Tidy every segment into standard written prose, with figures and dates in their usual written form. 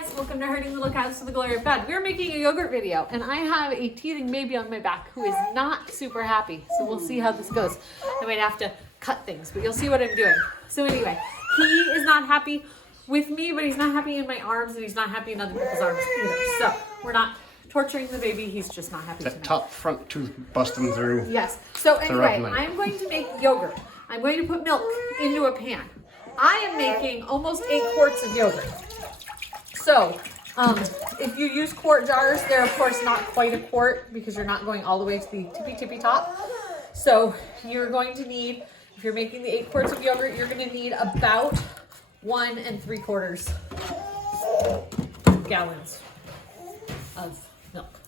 guys, welcome to Herding Little Cats to the Glory of God. We're making a yogurt video and I have a teething baby on my back who is not super happy. So we'll see how this goes. I might have to cut things, but you'll see what I'm doing. So anyway, he is not happy with me, but he's not happy in my arms and he's not happy in other people's arms either. So we're not torturing the baby, he's just not happy. That top front tooth busting through. Yes. So anyway, I'm going to make yogurt. I'm going to put milk into a pan. I am making almost 8 quarts of yogurt. So, if you use quart jars, they're of course not quite a quart because you're not going all the way to the tippy top. So you're going to need, if you're making the 8 quarts of yogurt, you're going to need about 1 3/4 gallons of milk.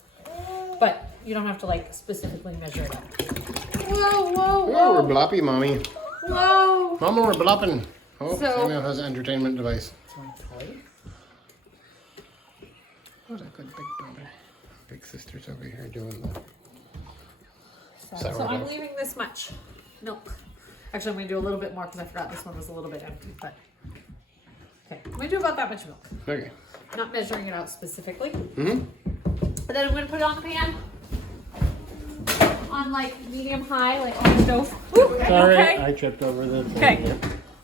But you don't have to like specifically measure it out. Whoa, whoa, whoa. Oh, we're bloppy, mommy. Whoa. Mama, we're blopping. Oh, So- Samuel has an entertainment device. What a good big brother. Big sister's over here doing the So I'm leaving this much milk. Actually, I'm going to do a little bit more because I forgot this one was a little bit empty. But okay, I'm going to do about that much milk. Okay. Not measuring it out specifically. Mm-hmm. And then I'm going to put it on the pan on like medium high, like on the stove. Woo, Sorry, okay. I tripped over the thing. Okay.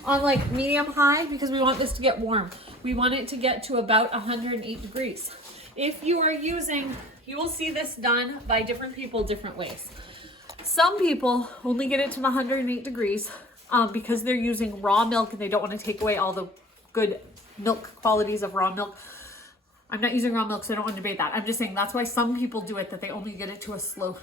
On like medium high because we want this to get warm. We want it to get to about 108 degrees. If you are using, you will see this done by different people different ways. Some people only get it to 108 degrees because they're using raw milk and they don't want to take away all the good milk qualities of raw milk. I'm not using raw milk, so I don't want to debate that. I'm just saying that's why some people do it, that they only get it to a small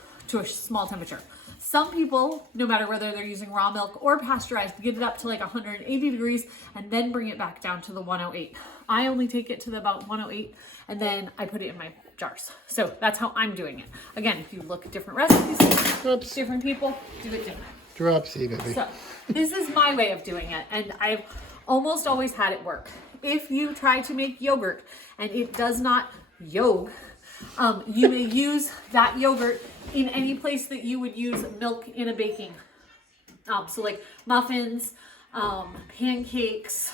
temperature. Some people, no matter whether they're using raw milk or pasteurized, get it up to like 180 degrees and then bring it back down to the 108. I only take it to the about 108 and then I put it in my jars. So that's how I'm doing it. Again, if you look at different recipes, Oops. different people do it different. Dropsy, baby. So this is my way of doing it and I've almost always had it work. If you try to make yogurt and it does not you may use that yogurt in any place that you would use milk in a baking. So like muffins, pancakes,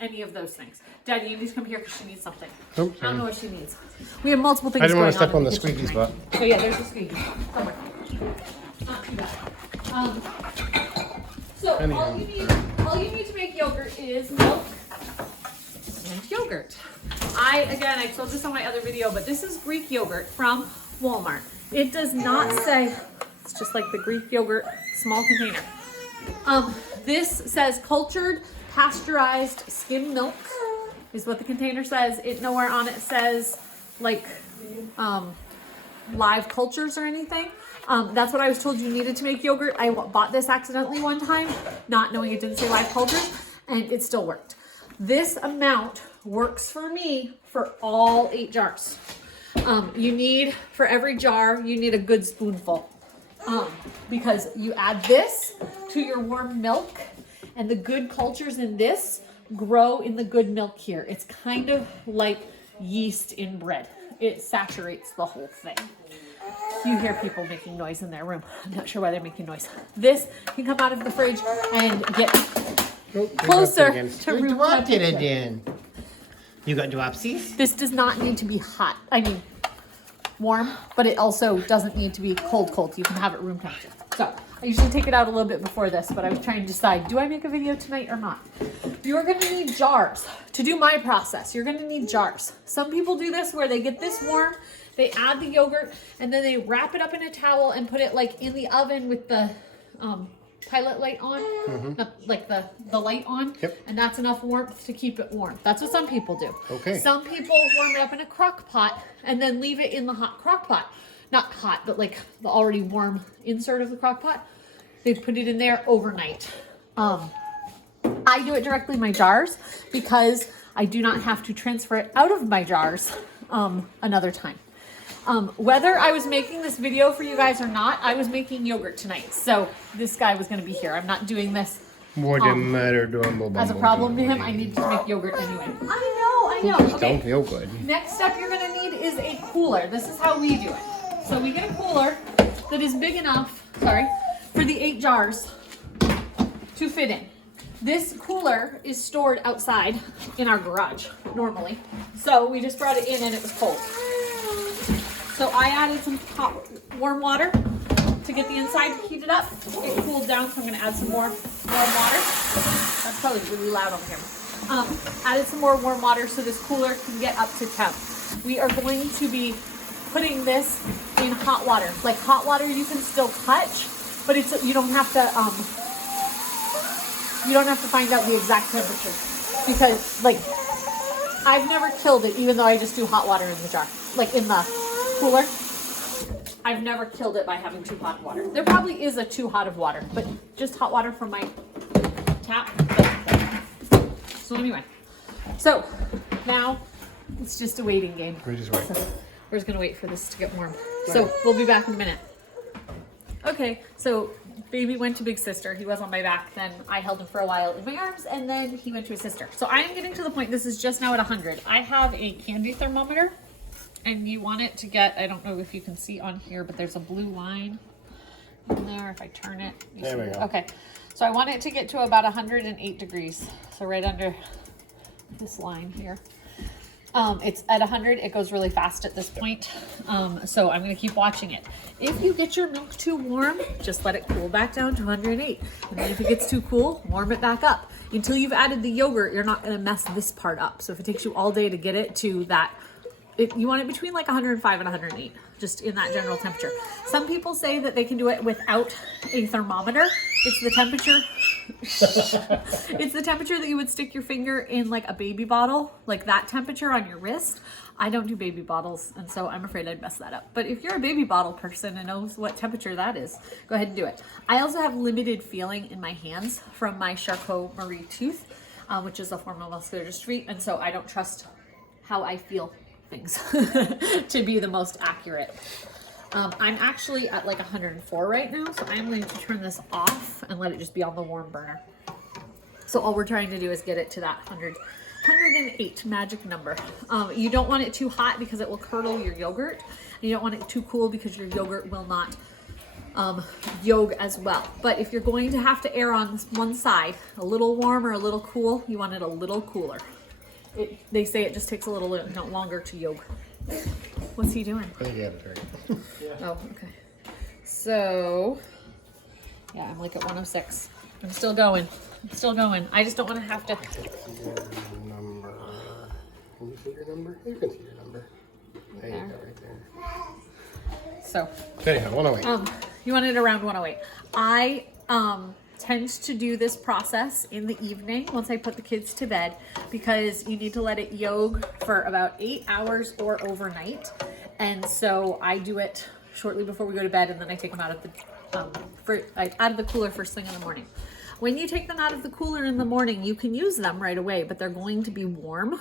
any of those things. Daddy, you need to come here because she needs something. Oh, I don't know what she needs. We have multiple things I didn't going want to step on in the kitchen squeaky tonight. spot. Oh yeah, there's a squeaky spot. Somewhere. Not too bad. So all you need to make yogurt is milk and yogurt. I told this on my other video, but this is Greek yogurt from Walmart. It does not say, it's just like the Greek yogurt small container. This says cultured, pasteurized skim milk is what the container says. It nowhere on it says like live cultures or anything. That's what I was told you needed to make yogurt. I bought this accidentally one time, not knowing it didn't say live cultures, and it still worked. This amount works for me for all 8 jars. You need, for every jar, you need a good spoonful. Because you add this to your warm milk and the good cultures in this grow in the good milk here. It's kind of like yeast in bread. It saturates the whole thing. You hear people making noise in their room. I'm not sure why they're making noise. This can come out of the fridge and get closer to room temperature. again. You got dropsies? This does not need to be hot. I mean, warm, but it also doesn't need to be cold. You can have it room temperature. So I usually take it out a little bit before this, but I was trying to decide, do I make a video tonight or not? You're going to need jars to do my process. You're going to need jars. Some people do this where they get this warm, they add the yogurt, and then they wrap it up in a towel and put it like in the oven with the pilot light on, like the light on, and that's enough warmth to keep it warm. That's what some people do. Okay. Some people warm it up in a crock pot and then leave it in the hot crock pot. Not hot, but like the already warm insert of the crock pot. They put it in there overnight. I do it directly in my jars because I do not have to transfer it out of my jars another time. Whether I was making this video for you guys or not, I was making yogurt tonight. So this guy was going to be here. I'm not doing this What the matter, as a problem to him. I need to make yogurt anyway. I know. Just Okay. don't feel good. Next step you're going to need is a cooler. This is how we do it. So we get a cooler that is big enough, for the 8 jars to fit in. This cooler is stored outside in our garage normally. So we just brought it in and it was cold. So I added some hot, warm water to get the inside heated up. It cooled down, so I'm gonna add some more warm water. That's probably really loud on camera. Added some more warm water so this cooler can get up to temp. We are going to be putting this in hot water. Like hot water you can still touch, but you don't have to find out the exact temperature, because like I've never killed it even though I just do hot water in the jar, like in the cooler. I've never killed it by having too hot water. There probably is a too hot of water, but just hot water from my tap. So anyway, so now it's just a waiting game. We just wait. So we're just gonna wait for this to get warm. So we'll be back in a minute. Okay, so baby went to big sister. He was on my back. Then I held him for a while in my arms, and then he went to his sister. So I am getting to the point. This is just now at 100. I have a candy thermometer, and you want it to get, I don't know if you can see on here, but there's a blue line in there. If I turn it, there we go. Okay, so I want it to get to about 108 degrees. So right under this line here. It's at 100, it goes really fast at this point. So I'm gonna keep watching it. If you get your milk too warm, just let it cool back down to 108. And then if it gets too cool, warm it back up. Until you've added the yogurt, you're not gonna mess this part up. So if it takes you all day to get it to that, you want it between like 105 and 108, just in that general temperature. Some people say that they can do it without a thermometer. It's the temperature. It's the temperature that you would stick your finger in like a baby bottle, like that temperature on your wrist. I don't do baby bottles, and so I'm afraid I'd mess that up. But if you're a baby bottle person and knows what temperature that is, go ahead and do it. I also have limited feeling in my hands from my Charcot Marie tooth, which is a form of muscular dystrophy, and so I don't trust how I feel things to be the most accurate. I'm actually at like 104 right now, so I'm going to turn this off and let it just be on the warm burner. So all we're trying to do is get it to that 108 magic number. You don't want it too hot because it will curdle your yogurt. And you don't want it too cool because your yogurt will not yogurt as well. But if you're going to have to err on one side, a little warm or a little cool, you want it a little cooler. They say it just takes a little longer to yogurt. What's he doing? I think you have it right. Oh, okay. So, yeah, I'm like at 106. I'm still going. I'm still going. I just don't want to have to. Your number. Can you see your number? You can see your number. There you go, right there. So. Anyhow, 108. You want it around 108. I tend to do this process in the evening once I put the kids to bed, because you need to let it yog for about 8 hours or overnight. And so I do it shortly before we go to bed, and then I take them out of the cooler first thing in the morning. When you take them out of the cooler in the morning, you can use them right away, but they're going to be warm.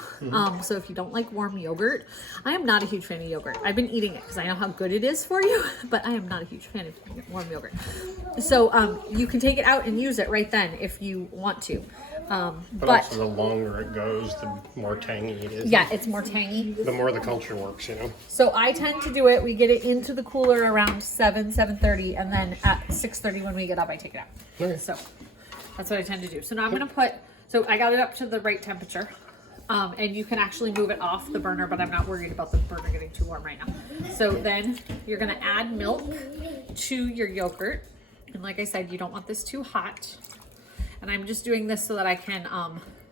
So if you don't like warm yogurt, I am not a huge fan of yogurt. I've been eating it because I know how good it is for you, but I am not a huge fan of warm yogurt. So you can take it out and use it right then if you want to. But also the longer it goes, the more tangy it is. Yeah, it's more tangy. The more the culture works, you know. So I tend to do it. We get it into the cooler around 7:30, and then at 6:30 when we get up, I take it out. Okay. So that's what I tend to do. So now I'm going to so I got it up to the right temperature. And you can actually move it off the burner, but I'm not worried about the burner getting too warm right now. So then you're going to add milk to your yogurt. And like I said, you don't want this too hot. And I'm just doing this so that I can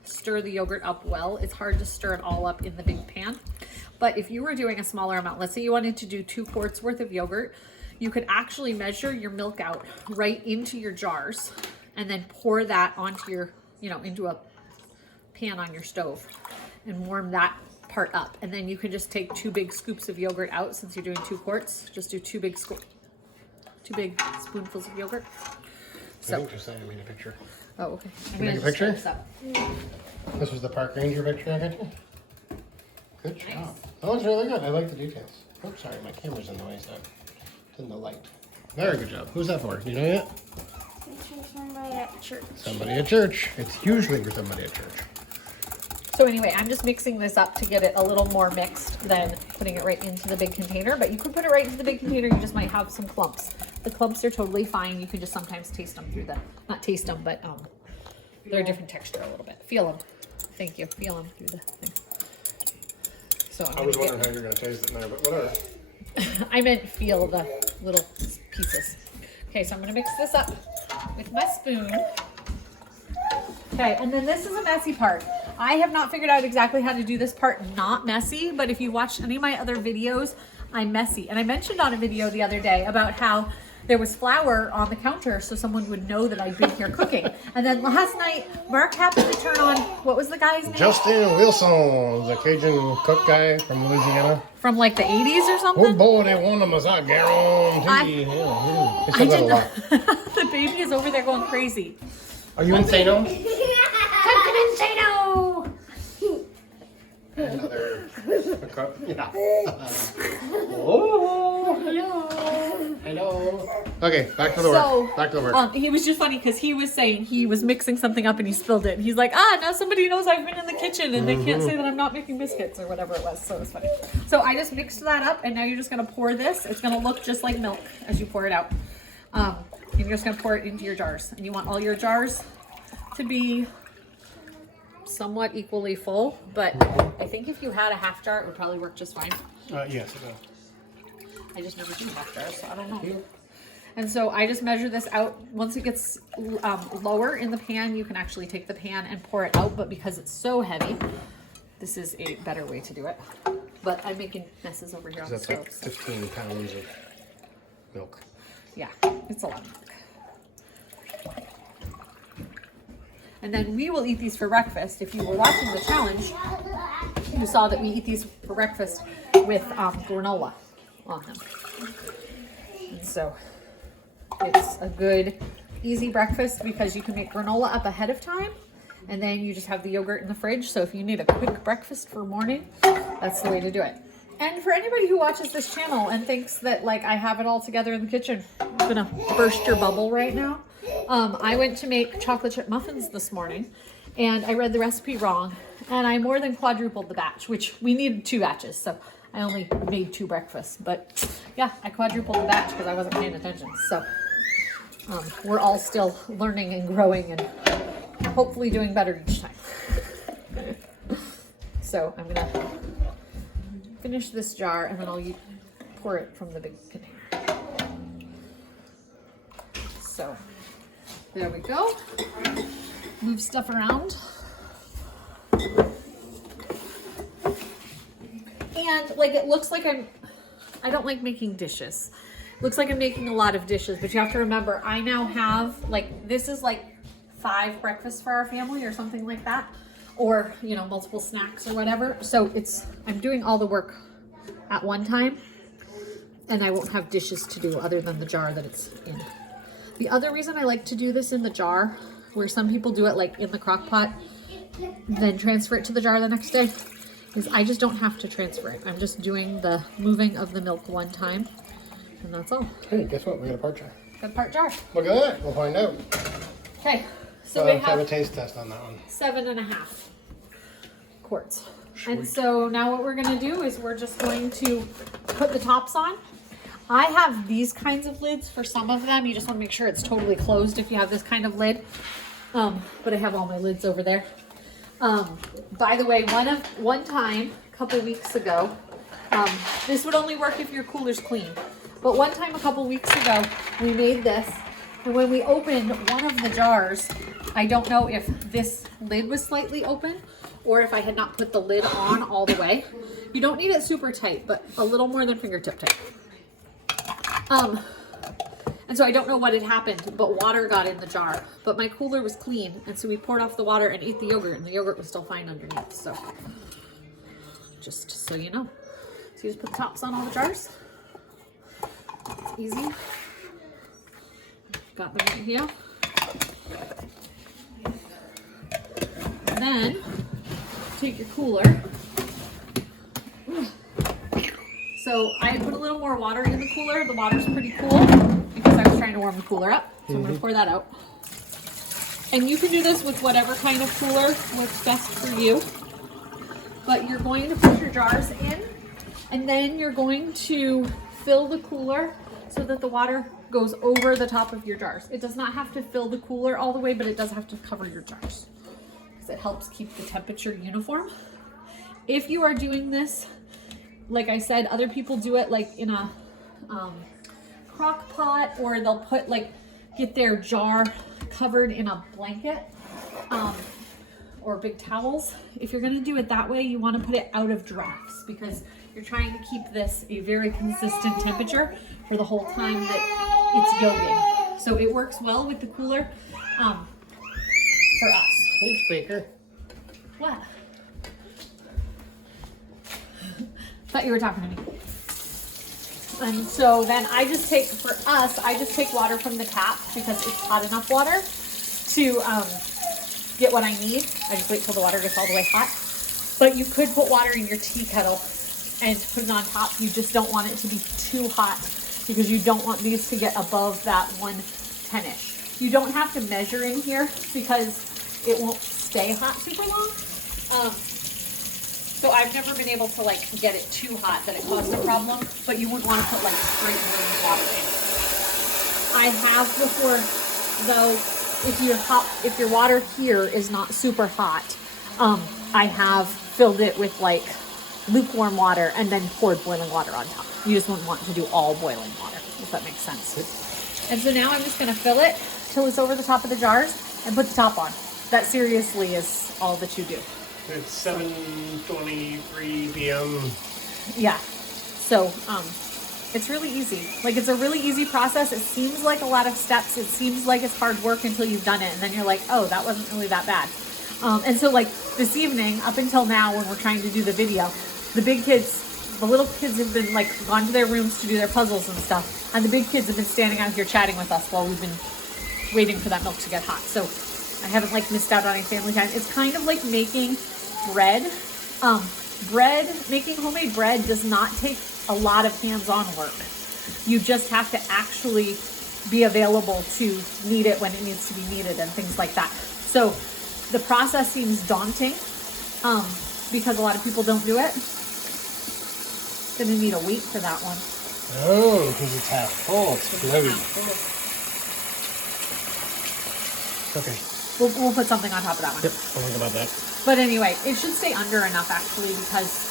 stir the yogurt up well. It's hard to stir it all up in the big pan. But if you were doing a smaller amount, let's say you wanted to do 2 quarts worth of yogurt, you could actually measure your milk out right into your jars and then pour that onto your, into a pan on your stove and warm that part up. And then you can just take 2 big scoops of yogurt out. Since you're doing 2 quarts, just do 2 big spoonfuls of yogurt. So, I think just send me a picture. Oh, okay. Can you make a picture? This was the park ranger picture I got you? Good job. Nice. That looks really good. I like the details. Oops, sorry, my camera's in the way, so it's in the light. Very good job. Who's that for? Do you know yet? Somebody at church. Somebody at church. It's usually for somebody at church. So anyway, I'm just mixing this up to get it a little more mixed than putting it right into the big container. But you could put it right into the big container. You just might have some clumps. The clumps are totally fine. You can just sometimes taste them through not taste them, but They're a different texture a little bit. Feel them. Thank you. Feel them through the thing. So I was wondering how you're going to taste it now, but whatever. I meant feel the little pieces. Okay, so I'm gonna mix this up with my spoon. Okay, and then this is a messy part. I have not figured out exactly how to do this part not messy, but if you watched any of my other videos, I'm messy. And I mentioned on a video the other day about how there was flour on the counter so someone would know that I'd been here cooking. And then last night, Mark happened to turn on, what was the guy's name? Justin Wilson, the Cajun cook guy from Louisiana. From like the 80s or Oh something? boy, they want them as I guarantee. I did not. The baby is over there going crazy. Are you insano? Insano! Another cup. Yeah. Oh, hello. Hello. Okay, back to the work. Back to the work. He was just funny because he was saying he was mixing something up and he spilled it. And he's like, now somebody knows I've been in the kitchen and they can't say that I'm not making biscuits or whatever it was. So it was funny. So I just mixed that up and now you're just going to pour this. It's going to look just like milk as you pour it out. And you're just going to pour it into your jars. And you want all your jars to be somewhat equally full, but I think if you had a half jar, it would probably work just fine. Yes, it does. I just never do half jars, so I don't know. And so I just measure this out. Once it gets lower in the pan, you can actually take the pan and pour it out, but because it's so heavy, this is a better way to do it. But I'm making messes over here on the That's stove. like 15 pounds of milk. Yeah, it's a lot of milk. And then we will eat these for breakfast. If you were watching the challenge, you saw that we eat these for breakfast with granola on them. And so it's a good, easy breakfast because you can make granola up ahead of time and then you just have the yogurt in the fridge. So if you need a quick breakfast for morning, that's the way to do it. And for anybody who watches this channel and thinks that like I have it all together in the kitchen, I'm gonna burst your bubble right now. I went to make chocolate chip muffins this morning and I read the recipe wrong and I more than quadrupled the batch, which we needed 2 batches. So I only made 2 breakfasts, but yeah, I quadrupled the batch because I wasn't paying attention. So we're all still learning and growing and hopefully doing better each time. So I'm gonna finish this jar and then I'll pour it from the big container. So there we go. Move stuff around. And like it looks like I don't like making dishes. Looks like I'm making a lot of dishes, but you have to remember I now have like, this is like 5 breakfasts for our family or something like that. Or, you know, multiple snacks or whatever. So I'm doing all the work at one time and I won't have dishes to do other than the jar that it's in. The other reason I like to do this in the jar, where some people do it like in the crock pot, then transfer it to the jar the next day, is I just don't have to transfer it. I'm just doing the moving of the milk one time, and that's all. Hey, guess what? We got a part jar. Got a part jar. Look at that. We'll find out. Okay, so Let's we have a have taste test on that one. 7.5 quarts. And so now what we're gonna do is we're just going to put the tops on. I have these kinds of lids for some of them. You just want to make sure it's totally closed if you have this kind of lid. But I have all my lids over there. By the way, one time, a couple weeks ago, this would only work if your cooler's clean. But one time a couple weeks ago, we made this. And when we opened one of the jars, I don't know if this lid was slightly open or if I had not put the lid on all the way. You don't need it super tight, but a little more than fingertip tight. And so I don't know what had happened, but water got in the jar. But my cooler was clean, and so we poured off the water and ate the yogurt, and the yogurt was still fine underneath. So, just so you know. So you just put the tops on all the jars. It's easy. Got them right here. And then take your cooler. So I put a little more water in the cooler. The water's pretty cool because I was trying to warm the cooler up. So I'm going to pour that out. And you can do this with whatever kind of cooler works best for you. But you're going to put your jars in and then you're going to fill the cooler so that the water goes over the top of your jars. It does not have to fill the cooler all the way, but it does have to cover your jars because it helps keep the temperature uniform. If you are doing this, like I said, other people do it like in a crock pot, or they'll put get their jar covered in a blanket or big towels. If you're going to do it that way, you want to put it out of drafts because you're trying to keep this a very consistent temperature for the whole time that it's yolking. So it works well with the cooler for us. Hey, speaker. What? Thought you were talking to me. And so then I just take water from the tap because it's hot enough water to get what I need. I just wait till the water gets all the way hot. But you could put water in your tea kettle and put it on top. You just don't want it to be too hot because you don't want these to get above that 110-ish. You don't have to measure in here because it won't stay hot super long. So I've never been able to get it too hot that it caused a problem, but you wouldn't want to put straight boiling water in. I have before, though, if your water here is not super hot, I have filled it with lukewarm water and then poured boiling water on top. You just wouldn't want to do all boiling water, if that makes sense. And so now I'm just going to fill it till it's over the top of the jars and put the top on. That seriously is all that you do. It's 7:23 p.m. Yeah. So, it's really easy. It's a really easy process. It seems like a lot of steps. It seems like it's hard work until you've done it. And then you're like, oh, that wasn't really that bad. And so this evening, up until now, when we're trying to do the video, the little kids have been gone to their rooms to do their puzzles and stuff. And the big kids have been standing out here chatting with us while we've been waiting for that milk to get hot. So I haven't missed out on any family time. It's kind of like making bread. Making homemade bread does not take a lot of hands-on work. You just have to actually be available to knead it when it needs to be kneaded and things like that. So the process seems daunting because a lot of people don't do it. Gonna need a weight for that one. Oh, because it's half full. It's heavy. Okay. We'll put something on top of that one. Yep, I'll think about that. But anyway, it should stay under enough actually because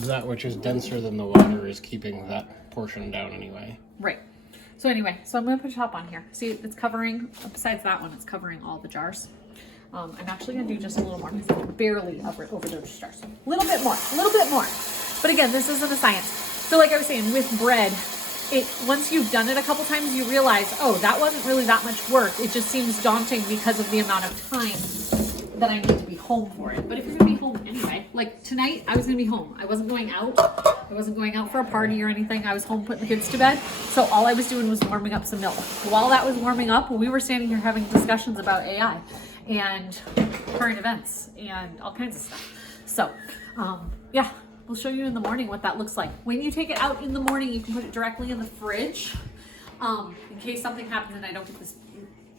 that which is denser than the water is keeping that portion down anyway. Right. So anyway, I'm going to put a top on here. See, it's covering, besides that one, it's covering all the jars. I'm actually going to do just a little more because it's barely over those jars. A little bit more. But again, this isn't a science. So like I was saying, with bread, once you've done it a couple times, you realize, oh, that wasn't really that much work. It just seems daunting because of the amount of time that I need to be home for it. But if you're going to be home anyway, tonight, I was going to be home. I wasn't going out. I wasn't going out for a party or anything. I was home putting the kids to bed. So all I was doing was warming up some milk. While that was warming up, we were standing here having discussions about AI and current events and all kinds of stuff. So, yeah. We'll show you in the morning what that looks like. When you take it out in the morning, you can put it directly in the fridge in case something happens and I don't get this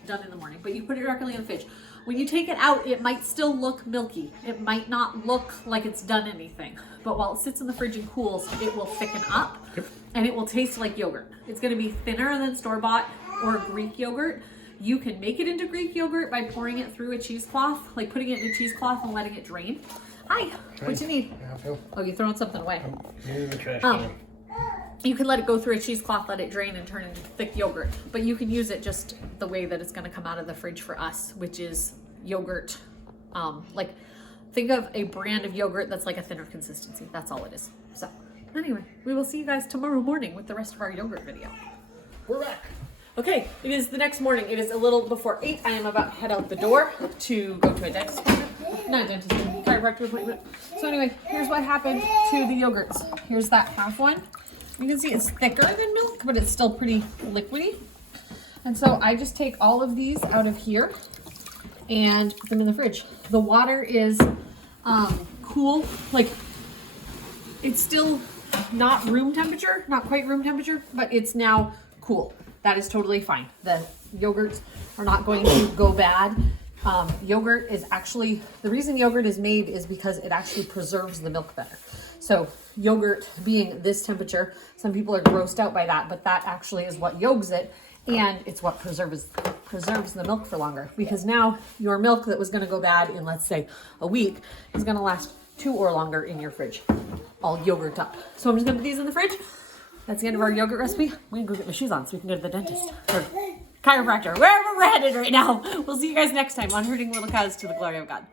done in the morning. But you put it directly in the fridge. When you take it out, it might still look milky. It might not look like it's done anything. But while it sits in the fridge and cools, it will thicken up and it will taste like yogurt. It's going to be thinner than store-bought or Greek yogurt. You can make it into Greek yogurt by pouring it through a cheesecloth, putting it in a cheesecloth and letting it drain. Hi, what you need? Oh, you're throwing something away. The trash can. You can let it go through a cheesecloth, let it drain and turn into thick yogurt. But you can use it just the way that it's going to come out of the fridge for us, which is yogurt. Think of a brand of yogurt that's a thinner consistency. That's all it is. So anyway, we will see you guys tomorrow morning with the rest of our yogurt video. We're back. Okay, it is the next morning. It is a little before 8. I am about to head out the door to go to a dentist appointment. Not a dentist, chiropractor appointment. So anyway, here's what happened to the yogurts. Here's that half one. You can see it's thicker than milk, but it's still pretty liquidy. And so I just take all of these out of here and put them in the fridge. The water is cool. It's still not room temperature, not quite room temperature, but it's now cool. That is totally fine. The yogurts are not going to go bad Yogurt is actually, the reason yogurt is made is because it actually preserves the milk better. So yogurt being this temperature, some people are grossed out by that, but that actually is what yolks it, and it's what preserves the milk for longer. Because now your milk that was going to go bad in, let's say, a week is going to last 2 or longer in your fridge, all yogurt up. So I'm just going to put these in the fridge. That's the end of our yogurt recipe. I'm going to go get my shoes on so we can go to the dentist or chiropractor, wherever we're headed right now. We'll see you guys next time on Herding Little Cows to the Glory of God.